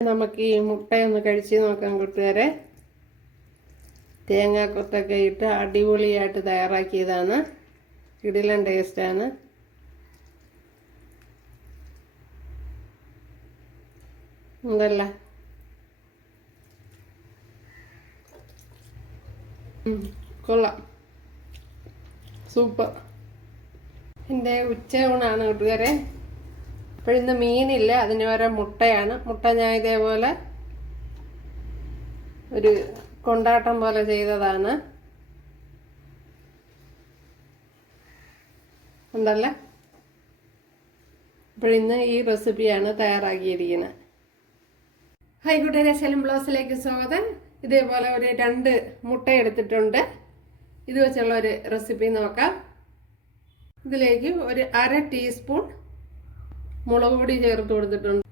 നമുക്ക് ഈ മുട്ടയൊന്ന് കഴിച്ച് നോക്കാം കൂട്ടുകാരെ. തേങ്ങാക്കൊത്തൊക്കെ ഇട്ട് അടിപൊളിയായിട്ട് തയ്യാറാക്കിയതാണ്. കിടിലൻ ടേസ്റ്റാണ്. എന്തല്ല കൊള്ളാം, സൂപ്പർ. എൻ്റെ ഉച്ചയൂണാണ് കൂട്ടുകാരെ. ഇപ്പോഴിന്ന് മീനില്ല, അതിന് വരെ മുട്ടയാണ്. മുട്ട ഞാൻ ഇതേപോലെ ഒരു കൊണ്ടാട്ടം പോലെ ചെയ്തതാണ്. ഉണ്ടല്ലേ. ഇപ്പോഴിന്ന് ഈ റെസിപ്പിയാണ് തയ്യാറാക്കിയിരിക്കുന്നത്. ഹായ് കൂട്ടുകാരെ, സെലിം ബ്ലോസിലേക്ക് സ്വാഗതം. ഇതേപോലെ ഒരു 2 മുട്ട എടുത്തിട്ടുണ്ട്. ഇത് വെച്ചുള്ള ഒരു റെസിപ്പി നോക്കാം. ഇതിലേക്ക് ഒരു 1/2 ടീസ്പൂൺ മുളക് പൊടി ചേർത്ത് കൊടുത്തിട്ടുണ്ട്.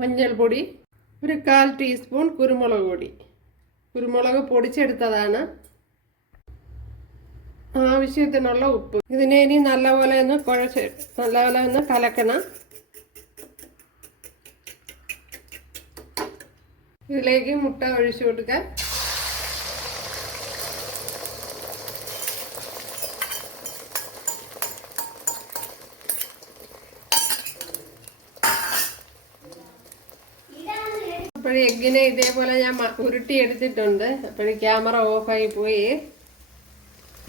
മഞ്ഞൾപ്പൊടി, ഒരു 1/4 ടീസ്പൂൺ കുരുമുളക് പൊടി. കുരുമുളക് പൊടിച്ചെടുത്തതാണ്. ആവശ്യത്തിനുള്ള ഉപ്പ്. ഇതിനെ ഇനി നല്ലപോലെ ഒന്ന് കലക്കണം. ഇതിലേക്ക് മുട്ട ഒഴിച്ചു കൊടുക്കുക. അപ്പോഴേ എഗ്ഗിനെ ഇതേപോലെ ഞാൻ ഉരുട്ടി എടുത്തിട്ടുണ്ട്. അപ്പോഴേ ക്യാമറ ഓഫായി പോയി.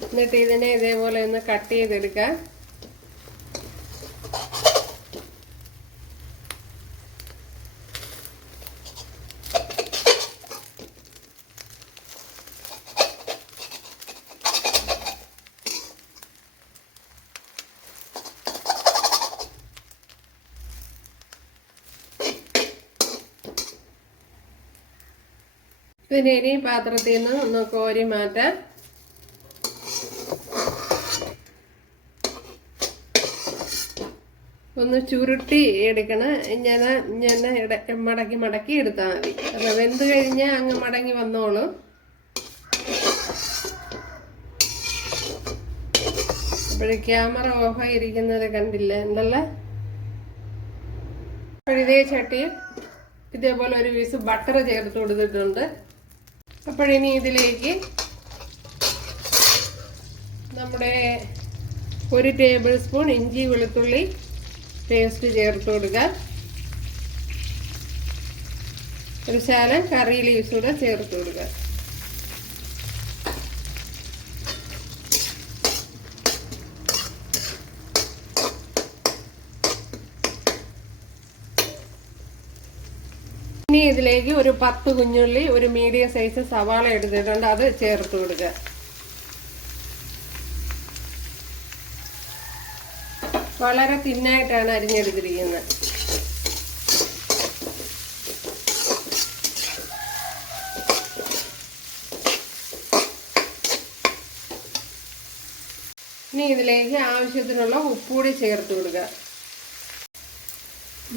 എന്നിട്ട് ഇതിനെ ഇതേപോലെ ഒന്ന് കട്ട് ചെയ്തെടുക്കാം. ഇതിനെ ഇനി പാത്രത്തിൽ നിന്ന് ഒന്ന് കോരി മാറ്റാം. ഒന്ന് ചുരുട്ടി എടുക്കണം. ഇങ്ങനെ മടക്കി എടുത്താൽ മതി. അല്ല, വെന്ത് കഴിഞ്ഞാൽ അങ്ങ് മടങ്ങി വന്നോളും. അപ്പോഴേ ക്യാമറ ഓഫായിരിക്കുന്നത് കണ്ടില്ല എന്തല്ല. അപ്പോഴിതേ ചട്ടിയിൽ ഇതേപോലെ ഒരു പീസ് ബട്ടർ ചേർത്ത് കൊടുത്തിട്ടുണ്ട്. അപ്പോഴിനി ഇതിലേക്ക് നമ്മുടെ 1 ടേബിൾ സ്പൂൺ ഇഞ്ചി വെളുത്തുള്ളി പേസ്റ്റ് ചേർത്ത് കൊടുക്കുക. ഒരു ശകലം കറി ലീവ്സ് കൂടെ ചേർത്ത് കൊടുക്കുക. ഇനി ഇതിലേക്ക് ഒരു 10 കുഞ്ഞുള്ളി, ഒരു മീഡിയം സൈസ് സവാള എടുത്തിട്ടുണ്ട്, അത് ചേർത്ത് കൊടുക്കുക. വളരെ തിന്നായിട്ടാണ് അരിഞ്ഞെടുത്തിരിക്കുന്നത്. ഇനി ഇതിലേക്ക് ആവശ്യത്തിനുള്ള ഉപ്പുകൂടി ചേർത്ത് കൊടുക്കുക.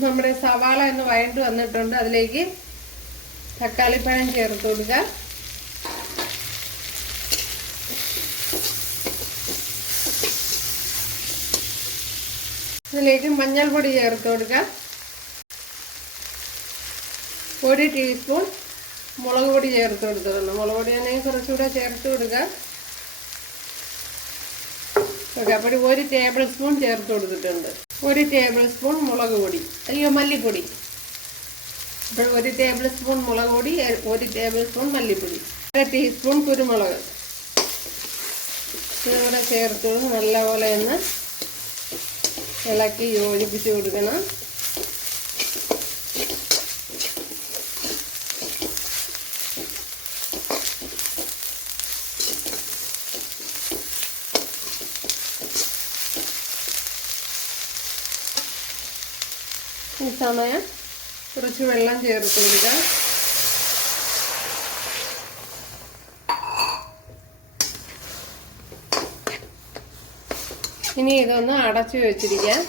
നമ്മുടെ സവാള ഒന്ന് വഴണ്ട് വന്നിട്ടുണ്ട്. അതിലേക്ക് തക്കാളിപ്പഴം ചേർത്ത് കൊടുക്കുക. ഇതിലേക്ക് മഞ്ഞൾപ്പൊടി ചേർത്ത് കൊടുക്കുക. 1 ടീസ്പൂൺ മുളക് പൊടി ചേർത്ത് കൊടുത്തിട്ടുണ്ട്. മുളക് പൊടി ആണെങ്കിൽ കുറച്ചുകൂടെ ചേർത്ത് കൊടുക്കുക. ഓക്കെ, അപ്പോൾ 1 ടേബിൾ സ്പൂൺ ചേർത്ത് കൊടുത്തിട്ടുണ്ട്. 1 ടേബിൾ സ്പൂൺ മല്ലിപ്പൊടി. അപ്പോൾ 1 ടേബിൾ സ്പൂൺ മുളക് പൊടി, 1 ടേബിൾ സ്പൂൺ മല്ലിപ്പൊടി, 1/2 ടീസ്പൂൺ കുരുമുളക്. ഇതുകൂടെ ചേർത്ത് നല്ലപോലെ ഒന്ന് ഇളക്കി യോജിപ്പിച്ച് കൊടുക്കണം. ഈ സമയം കുറച്ച് വെള്ളം ചേർത്ത് കൊടുക്കുക. ഇനി ഇതൊന്ന് അടച്ചു വെച്ചിരിക്കാം.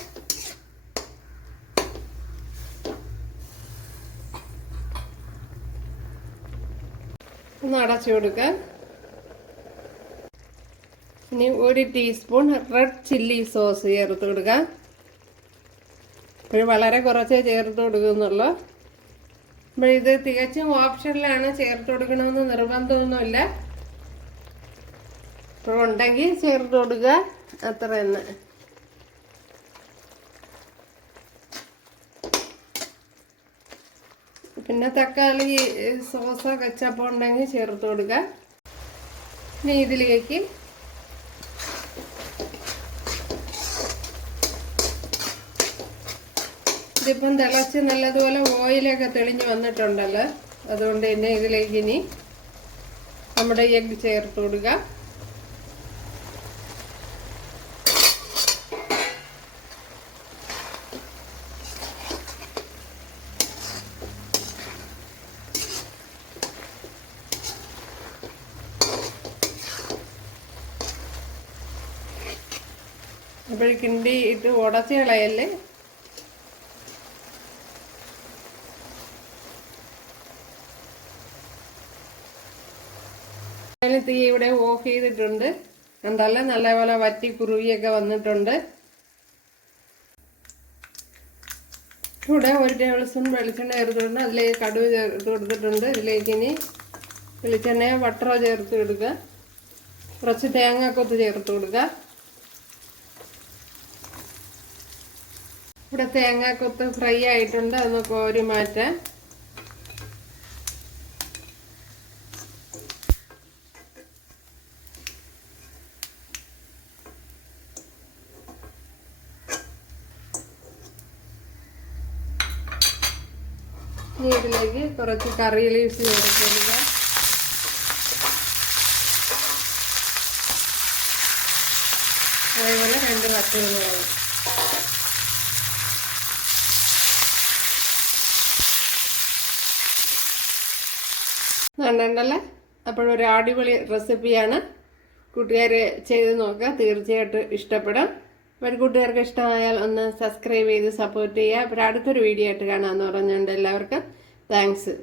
ഒന്ന് അടച്ചു കൊടുക്കുക. ഇനി 1 ടീസ്പൂൺ റെഡ് ചില്ലി സോസ് ചേർത്ത് കൊടുക്കുക. അപ്പോൾ വളരെ കുറച്ചേ ചേർത്ത് കൊടുക്കുന്നുള്ളൂ. അപ്പോൾ ഇത് തികച്ചും ഓപ്ഷനിലാണ്, ചേർത്ത് കൊടുക്കണമെന്ന് നിർബന്ധമൊന്നുമില്ല. അപ്പോൾ ഉണ്ടെങ്കിൽ ചേർത്ത് കൊടുക്കുക, അത്ര തന്നെ. പിന്നെ തക്കാളി സോസോ കച്ചപ്പോ ഉണ്ടെങ്കിൽ ചേർത്ത് കൊടുക്കുക. ഇനി ഇതിലേക്ക് ഇതിപ്പം തിളച്ച് നല്ലതുപോലെ ഓയിലൊക്കെ തെളിഞ്ഞ് വന്നിട്ടുണ്ടല്ലോ, അതുകൊണ്ട് തന്നെ ഇതിലേക്ക് ഇനി നമ്മുടെ എഗ്ഗ് ചേർത്ത് കൊടുക്കുക. അപ്പോൾ കിണ്ടി ഇട്ട് ഉടച്ച് കളയല്ലേ. തീ ഇവിടെ ഓഫ് ചെയ്തിട്ടുണ്ട്. കണ്ടല്ലേ നല്ലപോലെ വറ്റി കുറുകിയൊക്കെ വന്നിട്ടുണ്ട്. ഇവിടെ 1 ടേബിൾ സ്പൂൺ വെളിച്ചെണ്ണ ചേർത്തിട്ടുണ്ട്. അതിലേക്ക് കടുക് ചേർത്ത് കൊടുത്തിട്ടുണ്ട്. ഇതിലേക്ക് ഇനി വെളിച്ചെണ്ണയോ ബട്ടറോ ചേർത്ത് കൊടുക്കുക. കുറച്ച് തേങ്ങാക്കൊത്ത് ചേർത്ത് കൊടുക്കുക. ഇവിടെ തേങ്ങാക്കൊത്ത് ഫ്രൈ ആയിട്ടുണ്ട്, അതൊന്ന് കോരി മാറ്റാം. ഇനി ഇതിലേക്ക് കുറച്ച് കറി ലീവ്സ് ചേർക്കുക. അതേപോലെ 2 പച്ചമുളക്. കണ്ടല്ലേ, അപ്പോഴൊരു അടിപൊളി റെസിപ്പിയാണ്. കൂട്ടുകാർ ചെയ്ത് നോക്കുക, തീർച്ചയായിട്ടും ഇഷ്ടപ്പെടും. അപ്പോൾ കൂട്ടുകാർക്ക് ഇഷ്ടമായാൽ ഒന്ന് സബ്സ്ക്രൈബ് ചെയ്ത് സപ്പോർട്ട് ചെയ്യുക. അപ്പോൾ അടുത്തൊരു വീഡിയോ ആയിട്ട് കാണാമെന്ന് പറഞ്ഞുകൊണ്ട് എല്ലാവർക്കും താങ്ക്സ്.